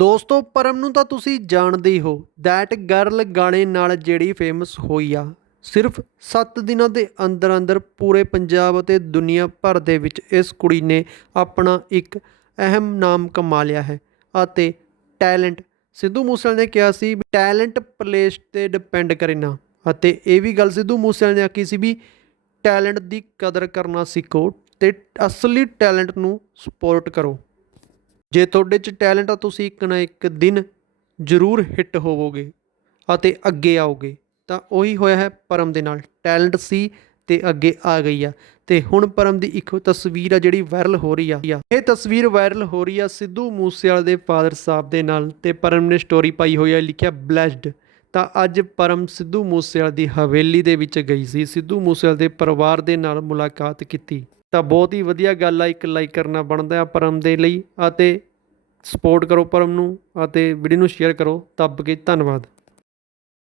ਦੋਸਤੋ, ਪਰਮ ਨੂੰ ਤਾਂ ਤੁਸੀਂ ਜਾਣਦੇ ਹੀ ਹੋ ਦੈਟ ਗਰਲ ਗਾਣੇ ਨਾਲ ਜਿਹੜੀ ਫੇਮਸ ਹੋਈ ਆ, ਸਿਰਫ 7 ਦਿਨਾਂ ਦੇ ਅੰਦਰ ਅੰਦਰ ਪੂਰੇ ਪੰਜਾਬ ਅਤੇ ਦੁਨੀਆ ਭਰ ਦੇ ਵਿੱਚ ਇਸ ਕੁੜੀ ਨੇ ਆਪਣਾ ਇੱਕ ਅਹਿਮ ਨਾਮ ਕਮਾ ਲਿਆ ਹੈ ਅਤੇ ਟੈਲੈਂਟ ਸਿੱਧੂ ਮੂਸੇਵਾਲੇ ਨੇ ਕਿਹਾ ਸੀ ਵੀ ਟੈਲੈਂਟ ਪਲੇਸ ਤੇ ਡਿਪੈਂਡ ਕਰੇ ਨਾ, ਅਤੇ ਇਹ ਵੀ ਗੱਲ ਸਿੱਧੂ ਮੂਸੇਵਾਲੇ ਨੇ ਆਖੀ ਸੀ ਵੀ ਟੈਲੈਂਟ ਦੀ ਕਦਰ ਕਰਨਾ ਸਿੱਖੋ ਤੇ ਅਸਲੀ ਟੈਲੈਂਟ ਨੂੰ ਸਪੋਰਟ ਕਰੋ। ਜੇ ਤੁਹਾਡੇ 'ਚ ਟੈਲੈਂਟ ਆ, ਤੁਸੀਂ ਇੱਕ ਨਾ ਇੱਕ ਦਿਨ ਜ਼ਰੂਰ ਹਿੱਟ ਹੋਵੋਗੇ ਅਤੇ ਅੱਗੇ ਆਓਗੇ। ਤਾਂ ਉਹੀ ਹੋਇਆ ਹੈ ਪਰਮ ਦੇ ਨਾਲ। ਟੈਲੈਂਟ ਸੀ ਤੇ ਅੱਗੇ ਆ ਗਈ ਆ। ਤੇ ਹੁਣ ਪਰਮ ਦੀ ਇੱਕ ਤਸਵੀਰ ਆ ਜਿਹੜੀ ਵਾਇਰਲ ਹੋ ਰਹੀ ਆ। ਇਹ ਤਸਵੀਰ ਵਾਇਰਲ ਹੋ ਰਹੀ ਆ ਸਿੱਧੂ ਮੂਸੇਵਾਲੇ ਦੇ ਫਾਦਰ ਸਾਹਿਬ ਦੇ ਨਾਲ ਤੇ ਪਰਮ ਨੇ ਸਟੋਰੀ ਪਾਈ ਹੋਈ ਆ, ਲਿਖਿਆ ਬਲੈਸਡ ਤਾਂ ਅੱਜ ਪਰਮ ਸਿੱਧੂ ਮੂਸੇਵਾਲੇ ਦੀ ਹਵੇਲੀ ਦੇ ਵਿੱਚ ਗਈ ਸੀ। ਸਿੱਧੂ ਮੂਸੇਵਾਲੇ ਦੇ ਪਰਿਵਾਰ ਦੇ ਨਾਲ ਮੁਲਾਕਾਤ ਕੀਤੀ। ਤਾਂ ਬਹੁਤ ਹੀ ਵਧੀਆ ਗੱਲ ਆ, ਇੱਕ ਲਾਈਕ ਕਰਨਾ ਬਣਦਾ ਆ ਪਰਮ ਦੇ ਲਈ ਅਤੇ ਸਪੋਰਟ ਕਰੋ ਪਰਮ ਨੂੰ ਅਤੇ ਵੀਡੀਓ ਨੂੰ ਸ਼ੇਅਰ ਕਰੋ। ਦੱਬ ਕੇ ਧੰਨਵਾਦ।